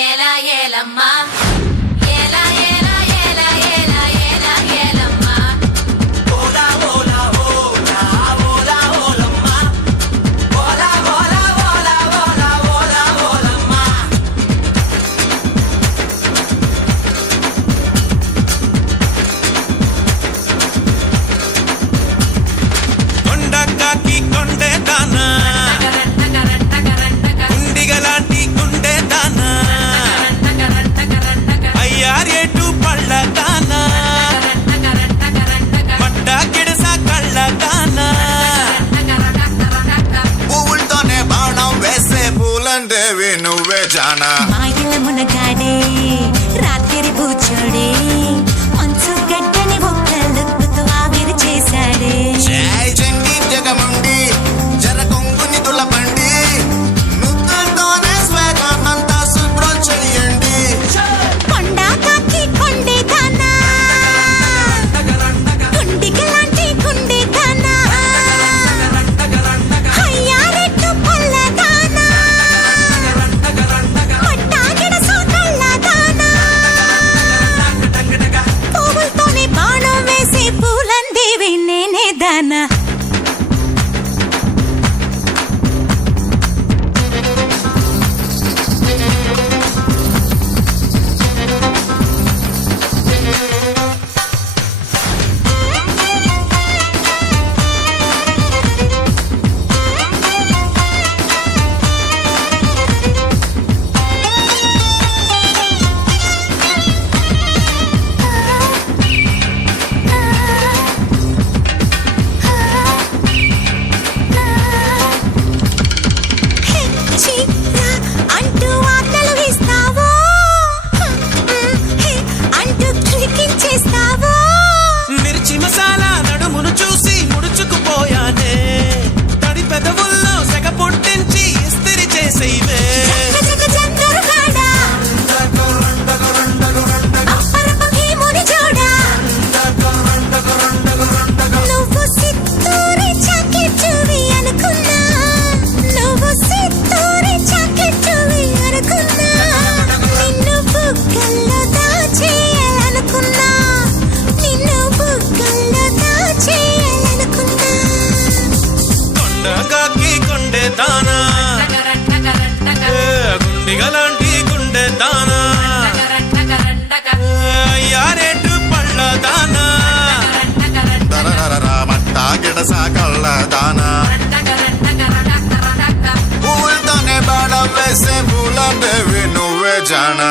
ఏలా ఏలమ్మా ఏలా ఏలా ఏలా ఏలా ఏలా ఏలమ్మా ఓలా ఓలా ఓలా ఓలా ఓలమ్మా ఓలా ఓలా ఓలా ఓలా ఓలా ఓలమ్మా కొండకాకి కొండే దానా గుండిగలాంటి గుండె దానా అయ్యారేటు పళ్ళ దానా పట్ట గిడస కళ్ళ దానా పువ్వులతోనే బాణం వేసే పూలందేవి నువ్వే జానా మాయల మునగాడే రాత్రి కూర్చోడే మంచు గడ్డని ఒక్క లుక్కుతో ఆవిరి చేశాడే జై జంగి జగముండి జర కొంగుని తులపండి నువ్వులతోనే స్వేగానంతా శుభ్రం చెయ్యండి కొండ కాకి కొండే దానా గుండిగలాంటి గుండె దానా అయ్యారెట్టు పళ్ళ దానా పట్టాగిడస కళ్ళ దానా పువ్వులతోనే బాణం వేసే పూలందేవి నేనే దానా అంటూ వార్తలు ఇస్తావో అంటూ క్లికించేస్తావో మిర్చి మసాలా నడుమును చూసి ముడుచుకుపోయానే తడి పెదవుల్లో సెగ పుట్టించి ఇస్తిరి చేసేవే నువ్వు సిత్తూరి చాకెట్టువి అనుకున్నా నువ్వు సిత్తూరి చాకెట్టువి అనుకున్నా నిన్ను బుగ్గల్లో దాచేయాలనుకున్నా నిన్ను బుగ్గల్లో దాచేయాలనుకున్నా కొండకాకి కొండే దానా గుండిగలాంటి గుండె దానా అయ్యారేటు పళ్ళ దానా మట్టా గిడస కళ్ళ దానా పువ్వులతోనే బాణం వేసే పూలందేవి నువ్వే జానా